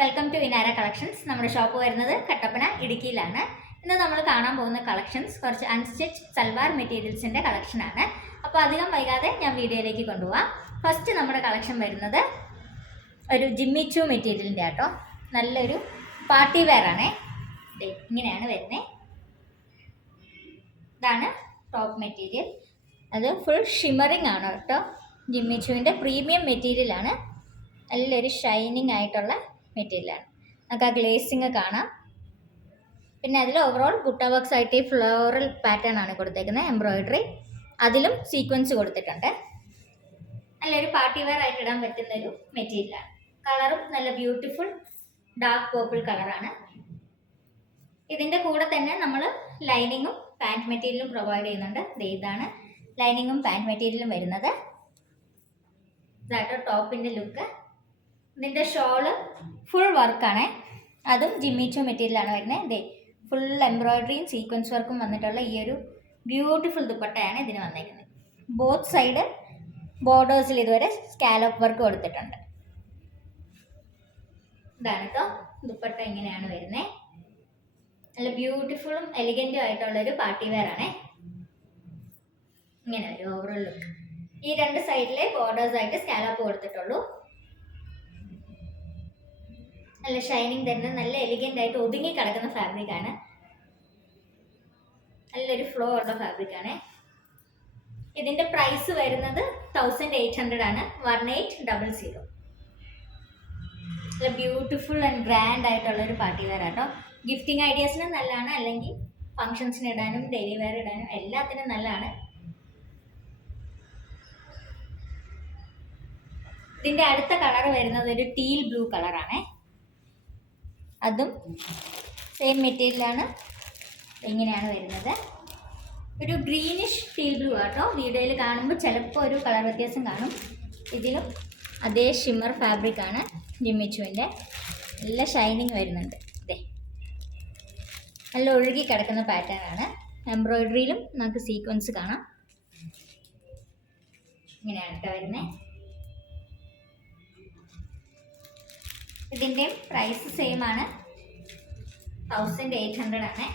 Welcome to Vinara collections. നമ്മുടെ shop വരുന്നത് കട്ടപ്പന ഇടുക്കിയിലാണ്. ഇന്ന് നമ്മൾ കാണാൻ പോകുന്ന കളക്ഷൻസ് കുറച്ച് അൺസ്റ്റിച്ച് സൽവാർ മെറ്റീരിയൽസിൻ്റെ കളക്ഷനാണ്. അപ്പോൾ അധികം വൈകാതെ ഞാൻ വീഡിയോയിലേക്ക് കൊണ്ടുപോകാം. ഫസ്റ്റ് നമ്മുടെ കളക്ഷൻ വരുന്നത് ഒരു ജിമ്മി ചൂ മെറ്റീരിയലിൻ്റെ ആട്ടോ. നല്ലൊരു പാർട്ടി വെയർ ആണേ. ഇങ്ങനെയാണ് വരുന്നത്. ഇതാണ് ടോപ്പ് മെറ്റീരിയൽ. അത് ഫുൾ ഷിമറിങ് ആണ് കേട്ടോ. ജിമ്മി ചൂവിൻ്റെ പ്രീമിയം മെറ്റീരിയലാണ്. നല്ലൊരു ഷൈനിങ് ആയിട്ടുള്ള മെറ്റീരിയലാണ്. നമുക്ക് ആ ഗ്ലേസിങ് കാണാം. പിന്നെ അതിൽ ഓവറോൾ ബുട്ട വർക്ക്സ് ആയിട്ട് ഫ്ലോറൽ പാറ്റേൺ ആണ് കൊടുത്തേക്കുന്നത്. എംബ്രോയിഡറി അതിലും സീക്വൻസ് കൊടുത്തിട്ടുണ്ട്. നല്ലൊരു പാർട്ടി വെയർ ആയിട്ട് ഇടാൻ പറ്റുന്നൊരു മെറ്റീരിയലാണ്. കളറും നല്ല ബ്യൂട്ടിഫുൾ ഡാർക്ക് പേർപ്പിൾ കളറാണ്. ഇതിൻ്റെ കൂടെ തന്നെ നമ്മൾ ലൈനിങ്ങും പാൻറ്റ് മെറ്റീരിയലും പ്രൊവൈഡ് ചെയ്യുന്നുണ്ട്. ഇതാണ് ലൈനിങ്ങും പാൻറ്റ് മെറ്റീരിയലും വരുന്നത്. ഇതാട്ടോ ടോപ്പിൻ്റെ ലുക്ക്. ഇതിൻ്റെ ഷോള് ഫുൾ വർക്കാണ്. അതും ജിമ്മി ചൂ മെറ്റീരിയലാണ് വരുന്നത്. ഫുൾ എംബ്രോയിഡറിയും സീക്വൻസ് വർക്കും വന്നിട്ടുള്ള ഈ ഒരു ബ്യൂട്ടിഫുൾ ദുപ്പട്ടയാണ് ഇതിന് വന്നേക്കുന്നത്. ബോത്ത് സൈഡ് ബോർഡേഴ്സിൽ ഇതുവരെ സ്കാലപ്പ് വർക്ക് കൊടുത്തിട്ടുണ്ട്. ഇതാണ് കേട്ടോ ദുപ്പട്ട. ഇങ്ങനെയാണ് വരുന്നത്. നല്ല ബ്യൂട്ടിഫുള്ളും എലിഗൻറ്റും ആയിട്ടുള്ളൊരു പാർട്ടി വെയർ ആണ്. ഇങ്ങനെ ഒരു ഓവറോൾ ലുക്ക്. ഈ രണ്ട് സൈഡിലെ ബോർഡേഴ്സ് ആയിട്ട് സ്കാലപ്പ് കൊടുത്തിട്ടുള്ളൂ. നല്ല ഷൈനിങ് തന്നെ, നല്ല എലിഗൻ്റ് ആയിട്ട് ഒതുങ്ങി കിടക്കുന്ന ഫാബ്രിക്കാണ്. നല്ലൊരു ഫ്ലോ ഉള്ള ഫാബ്രിക്കാണ്. ഇതിൻ്റെ പ്രൈസ് വരുന്നത് 1800 ആണ്. 1800. നല്ല ബ്യൂട്ടിഫുൾ ആൻഡ് ഗ്രാൻഡ് ആയിട്ടുള്ളൊരു പാർട്ടി വെയർ ആട്ടോ. ഗിഫ്റ്റിംഗ് ഐഡിയാസിന് നല്ലതാണ്, അല്ലെങ്കിൽ ഫങ്ഷൻസിന് ഇടാനും ഡെയിലി വെയർ ഇടാനും എല്ലാത്തിനും നല്ലതാണ്. ഇതിൻ്റെ അടുത്ത കളർ വരുന്നത് ഒരു ടീൽ ബ്ലൂ കളറാണ്. അതും സെയിം മെറ്റീരിയലാണ്. ഇങ്ങനെയാണ് വരുന്നത്. ഒരു ഗ്രീനിഷ് ടീൽ ബ്ലൂ ആട്ടോ. വീഡിയോയിൽ കാണുമ്പോൾ ചിലപ്പോൾ ഒരു കളർ വ്യത്യാസം കാണും. ഇതിലും അതേ ഷിമ്മർ ഫാബ്രിക്കാണ് ജിമ്മി ചൂവിൻ്റെ. നല്ല ഷൈനിങ് വരുന്നുണ്ട്. നല്ല ഒഴുകി കിടക്കുന്ന പാറ്റേൺ ആണ്. എംബ്രോയിഡറിയിലും നമുക്ക് സീക്വൻസ് കാണാം. ഇങ്ങനെയാണ് കേട്ടോ വരുന്നത്. ഇതിൻ്റെ പ്രൈസ് സെയിം ആണ്. 1800 ആണ്.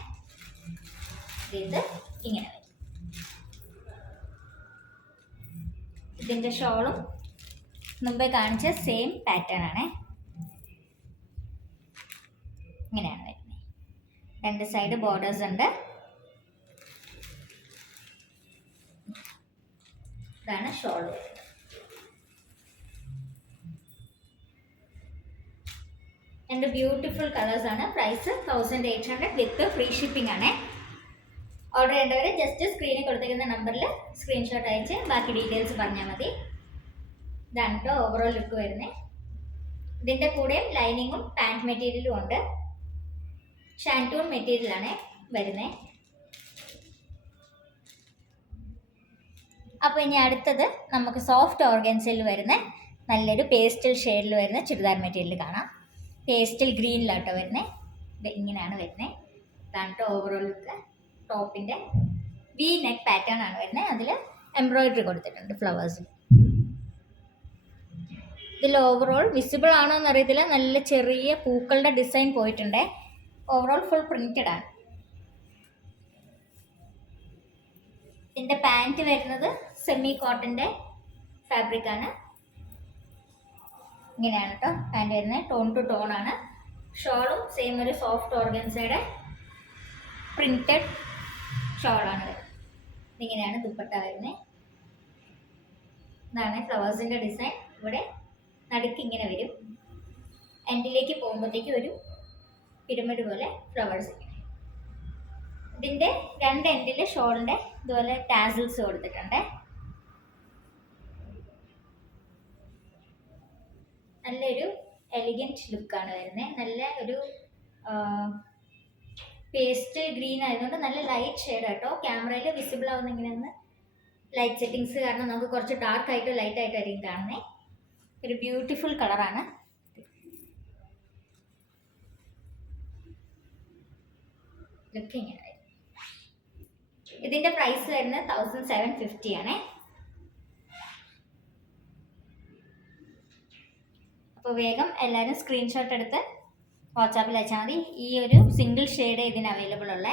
ഇത് ഇങ്ങനെ വരും. ഇതിൻ്റെ ഷോളും മുമ്പേ കാണിച്ച സെയിം പാറ്റേൺ ആണ്. ഇങ്ങനെയാണ് വരുന്നത്. രണ്ട് സൈഡ് ബോർഡേഴ്സ് ഉണ്ട്. ഇതാണ് ഷോൾ വരുന്നത്. രണ്ട് ബ്യൂട്ടിഫുൾ കളേഴ്സ് ആണ്. പ്രൈസ് 1800 വിത്ത് ഫ്രീ ഷിപ്പിംഗ് ആണ്. ഓർഡർ ചെയ്യേണ്ടവർ ജസ്റ്റ് സ്ക്രീനിൽ കൊടുത്തിരിക്കുന്ന നമ്പറിൽ സ്ക്രീൻഷോട്ട് അയച്ച് ബാക്കി ഡീറ്റെയിൽസ് പറഞ്ഞാൽ മതി. ഇതാണ് കേട്ടോ ഓവറോൾ ലുക്ക് വരുന്നത്. ഇതിൻ്റെ കൂടെയും ലൈനിങ്ങും പാൻറ്റ് മെറ്റീരിയലും ഉണ്ട്. ഷാൻറ്റൂൺ മെറ്റീരിയലാണ് വരുന്നത്. അപ്പോൾ ഇനി അടുത്തത് നമുക്ക് സോഫ്റ്റ് ഓർഗൻസിൽ വരുന്ന നല്ലൊരു പേസ്റ്റൽ ഷെയ്ഡിൽ വരുന്ന ചുരിദാർ മെറ്റീരിയൽ കാണാം. പേസ്റ്റൽ ഗ്രീനിലാട്ടോ വരുന്നത്. ഇത് ഇങ്ങനെയാണ് വരുന്നത്. ഇതാണ് കേട്ടോ ഓവറോൾ ലുക്ക്. ടോപ്പിൻ്റെ വി നെക്ക് പാറ്റേൺ ആണ് വരുന്നത്. അതിൽ എംബ്രോയിഡറി കൊടുത്തിട്ടുണ്ട് ഫ്ലവേഴ്സിൽ. ഇതിൽ ഓവറോൾ വിസിബിൾ ആണോ എന്നറിയത്തില്ല, നല്ല ചെറിയ പൂക്കളുടെ ഡിസൈൻ പോയിട്ടുണ്ട്. ഓവറോൾ ഫുൾ പ്രിന്റഡ് ആണ്. ഇതിൻ്റെ പാൻറ്റ് വരുന്നത് സെമി കോട്ടൻ്റെ ഫാബ്രിക്കാണ്. ഇങ്ങനെയാണ് കേട്ടോ പാൻറ്റ് വരുന്നത്. ടോൺ ടു ടോൺ ആണ്. ഷോളും സെയിം ഒരു സോഫ്റ്റ് ഓർഗൻസയുടെ പ്രിന്റഡ് ഷോളാണ് വരുന്നത്. ഇങ്ങനെയാണ് ദുപ്പട്ട വരുന്നത്. ഇതാണ് ഫ്ലവേഴ്സിൻ്റെ ഡിസൈൻ. ഇവിടെ നടുക്ക് ഇങ്ങനെ വരും. എൻഡിലേക്ക് പോകുമ്പോഴത്തേക്ക് ഒരു പിരമിഡ് പോലെ ഫ്ലവേഴ്സ് ഇങ്ങനെ. ഇതിൻ്റെ രണ്ട് എൻഡിൽ ഷോളിൻ്റെ ഇതുപോലെ ടാസിൽസ് കൊടുത്തിട്ടുണ്ട്. നല്ലൊരു എലിഗൻറ്റ് ലുക്കാണ് വരുന്നത്. നല്ല ഒരു പേസ്റ്റ് ഗ്രീൻ ആയതുകൊണ്ട് നല്ല ലൈറ്റ് ഷെയ്ഡ് കേട്ടോ. ക്യാമറയിൽ വിസിബിൾ ആവുന്ന ഇങ്ങനെയൊന്ന് ലൈറ്റ് സെറ്റിങ്സ് കാരണം നമുക്ക് കുറച്ച് ഡാർക്ക് ആയിട്ട് ലൈറ്റ് ആയിട്ടായിരിക്കും കാണുന്നത്. ഒരു ബ്യൂട്ടിഫുൾ കളറാണ്. ലുക്ക് ഇങ്ങനെ വരും. ഇതിൻ്റെ പ്രൈസ് വരുന്നത് 1750 ആണ്. അപ്പോൾ അപ്പോൾ വേഗം എല്ലാവരും സ്ക്രീൻഷോട്ട് എടുത്ത് വാട്സാപ്പിൽ അയച്ചാൽ മതി. ഈ ഒരു സിംഗിൾ ഷെയ്ഡ് ഇതിന് അവൈലബിൾ ഉള്ള.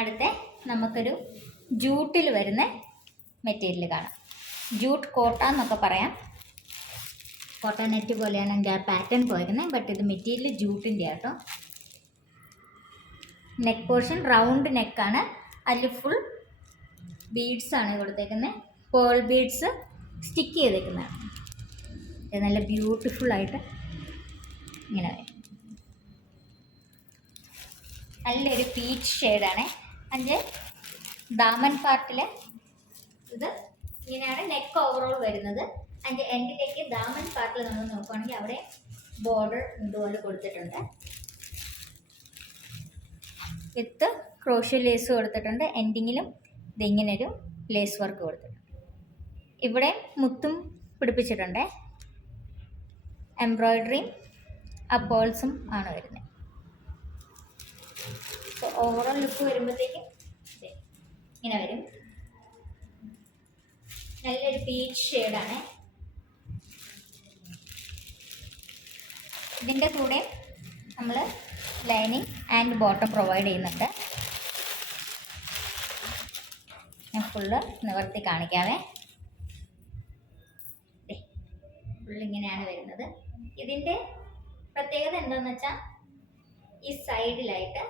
അടുത്ത നമുക്കൊരു ജൂട്ടിൽ വരുന്ന മെറ്റീരിയൽ കാണാം. ജൂട്ട് കോട്ട എന്നൊക്കെ പറയാം. കോട്ട നെറ്റ് പോലെയാണ് എൻ്റെ ആ പാറ്റേൺ പോയിരിക്കുന്നത്. ബട്ട് ഇത് മെറ്റീരിയൽ ജൂട്ടിൻ്റെ ആട്ടോ. നെക്ക് പോർഷൻ റൗണ്ട് നെക്കാണ്. അതിൽ ഫുൾ ബീഡ്സാണ് കൊടുത്തേക്കുന്നത്. പേൾ ബീഡ്സ് സ്റ്റിക്ക് ചെയ്തേക്കുന്നതാണ്. ഇത് നല്ല ബ്യൂട്ടിഫുള്ളായിട്ട് ഇങ്ങനെ വരും. നല്ലൊരു പീച്ച് ഷെയ്ഡാണ്. അതിൻ്റെ ദാമൻ പാർട്ടിൽ ഇത് ഇങ്ങനെയാണ് നെക്ക് ഓവറോൾ വരുന്നത്. അതിൻ്റെ എൻഡിലേക്ക് ദാമൻ പാർട്ടിൽ നമ്മൾ നോക്കുകയാണെങ്കിൽ അവിടെ ബോർഡർ ഇതുപോലെ കൊടുത്തിട്ടുണ്ട്. വിത്ത് ക്രോഷ്യ ലേസ് കൊടുത്തിട്ടുണ്ട്. എൻഡിങ്ങിലും ഇതിങ്ങനൊരു ലേസ് വർക്ക് കൊടുത്തിട്ടുണ്ട്. ഇവിടെ മുത്തും പിടിപ്പിച്ചിട്ടുണ്ട്. എംബ്രോയിഡറിയും അപ്പോൾസും ആണ് വരുന്നത്. സോ ഓവറോൾ ലുക്ക് വരുമ്പോഴത്തേക്കും ഇങ്ങനെ വരും. നല്ലൊരു പീച്ച് ഷെയ്ഡാണ്. ഇതിൻ്റെ കൂടെ നമ്മൾ ലൈനിങ് ആൻഡ് ബോട്ടം പ്രൊവൈഡ് ചെയ്യുന്നുണ്ട്. ഞാൻ ഫുള്ള് നിവർത്തി കാണിക്കാവേ. ഫുള്ളിങ്ങനെയാണ് വരുന്നത്. ഇതിൻ്റെ പ്രത്യേകത എന്താണെന്ന് വെച്ചാൽ ഈ സൈഡിലായിട്ട്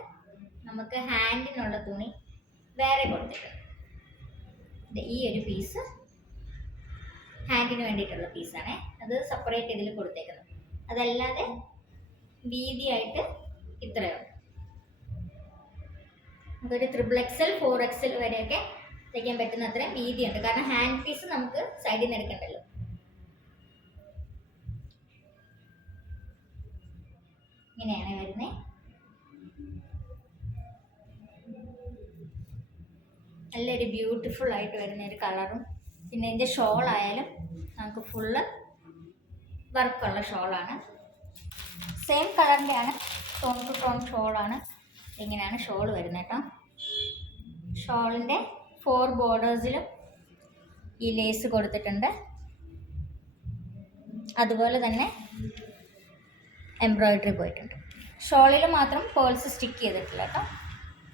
നമുക്ക് ഹാൻഡിനുള്ള തുണി വേറെ കൊടുത്തിട്ടുണ്ട്. ഈ ഒരു പീസ് ഹാൻഡിന് വേണ്ടിയിട്ടുള്ള പീസാണ്. അത് സെപ്പറേറ്റ് ഇതിൽ കൊടുത്തേക്കുന്നത്. അതല്ലാതെ വീതിയായിട്ട് ഇത്രയുണ്ട്. നമുക്കൊരു 3XL 4XL വരെയൊക്കെ തയ്ക്കാൻ പറ്റുന്ന അത്രയും വീതിയുണ്ട്. കാരണം ഹാൻഡ് പീസ് നമുക്ക് സൈഡിൽ നിന്ന് എടുക്കണ്ടല്ലോ. ഇങ്ങനെയാണ് വരുന്നത്. നല്ലൊരു ബ്യൂട്ടിഫുൾ ആയിട്ട് വരുന്ന ഒരു കളറും. പിന്നെ ഇതിൻ്റെ ഷോൾ ആയാലും നമുക്ക് ഫുള്ള് വർക്കുള്ള ഷോളാണ്. സെയിം കളറിൻ്റെയാണ്. ടോൺ ടു ടോൺ ഷോളാണ്. ഇങ്ങനെയാണ് ഷോൾ വരുന്നത് കേട്ടോ. ഷോളിൻ്റെ 4 ബോർഡേഴ്സിലും ഈ ലേസ് കൊടുത്തിട്ടുണ്ട്. അതുപോലെ തന്നെ എംബ്രോയിഡറി പോയിട്ടുണ്ട്. ഷോളിൽ മാത്രം പേൾസ് സ്റ്റിക്ക് ചെയ്തിട്ടില്ല കേട്ടോ.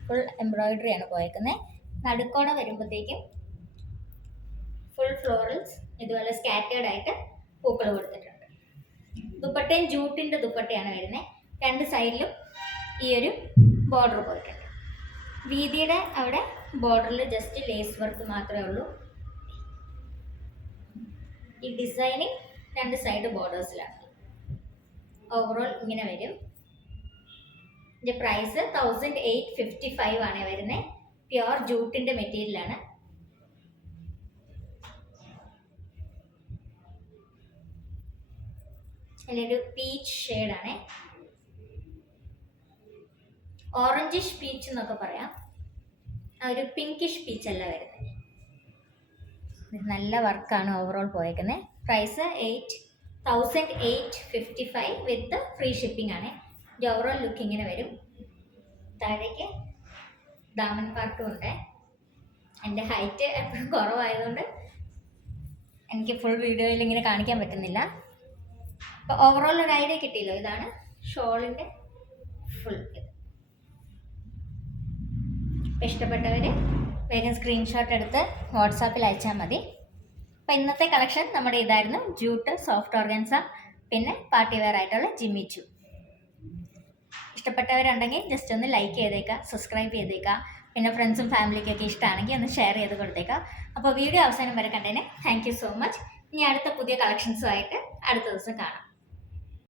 ഫുൾ എംബ്രോയിഡറിയാണ് പോയേക്കുന്നത്. നടുക്കോടെ വരുമ്പോഴത്തേക്കും ഫുൾ ഫ്ലോറൽസ് ഇതുപോലെ സ്കാറ്റേർഡ് ആയിട്ട് പൂക്കൾ കൊടുത്തിട്ടുണ്ട്. ദുപ്പട്ടയും ജൂട്ടിൻ്റെ ദുപ്പട്ടയാണ് വരുന്നത്. 2 സൈഡിലും ഈ ഒരു ബോർഡർ പോയിട്ടുണ്ട്. വീതിയുടെ അവിടെ ബോർഡറിൽ ജസ്റ്റ് ലേസ് വർക്ക് മാത്രമേ ഉള്ളൂ. ഈ ഡിസൈനിങ് 2 സൈഡ് ബോർഡേഴ്സിലാണ്. ഓവറോൾ ഇങ്ങനെ വരും. ഇതിൻ്റെ പ്രൈസ് 1855 ആണ് വരുന്നത്. പ്യുവർ ജൂട്ടിൻ്റെ മെറ്റീരിയലാണ്. അതിലൊരു പീച്ച് ഷെയ്ഡാണ്. ഓറഞ്ചിഷ് പീച്ച് എന്നൊക്കെ പറയാം. ആ ഒരു പിങ്കിഷ് പീച്ച് അല്ല വരുന്നത്. നല്ല വർക്കാണ് ഓവറോൾ പോയേക്കുന്നത്. പ്രൈസ് 1855 വിത്ത് ഫ്രീ ഷിപ്പിംഗ് ആണ്. ഇത് ഓവറോൾ ലുക്ക് ഇങ്ങനെ വരും. താഴേക്ക് ദാമൻ പാർട്ടും ഉണ്ട്. എൻ്റെ ഹൈറ്റ് എപ്പോഴും കുറവായതുകൊണ്ട് എനിക്ക് ഫുൾ വീഡിയോയിൽ ഇങ്ങനെ കാണിക്കാൻ പറ്റുന്നില്ല. അപ്പോൾ ഓവറോൾ ഒരു ഐഡിയ കിട്ടിയല്ലോ. ഇതാണ് ഷോളിൻ്റെ ഫുൾ ഇത്. അപ്പോൾ ഇഷ്ടപ്പെട്ടവർ വേഗം സ്ക്രീൻഷോട്ട് എടുത്ത് വാട്സാപ്പിൽ അയച്ചാൽ മതി. അപ്പോൾ ഇന്നത്തെ കളക്ഷൻ നമ്മുടെ ഇതായിരുന്നു. ജൂട്ട്, സോഫ്റ്റ് ഓർഗൻസ, പിന്നെ പാർട്ടി വെയർ ആയിട്ടുള്ള ജിമ്മി ചൂ. ഇഷ്ടപ്പെട്ടവരുണ്ടെങ്കിൽ ജസ്റ്റ് ഒന്ന് ലൈക്ക് ചെയ്തേക്കുക, സബ്സ്ക്രൈബ് ചെയ്തേക്കുക. പിന്നെ ഫ്രണ്ട്സും ഫാമിലിക്കൊക്കെ ഇഷ്ടമാണെങ്കിൽ ഒന്ന് ഷെയർ ചെയ്ത് കൊടുത്തേക്കുക. അപ്പോൾ വീഡിയോ അവസാനം വരെ കണ്ടതിന് താങ്ക് യു സോ മച്ച്. ഇനി അടുത്ത പുതിയ കളക്ഷൻസുമായിട്ട് അടുത്ത ദിവസം കാണാം.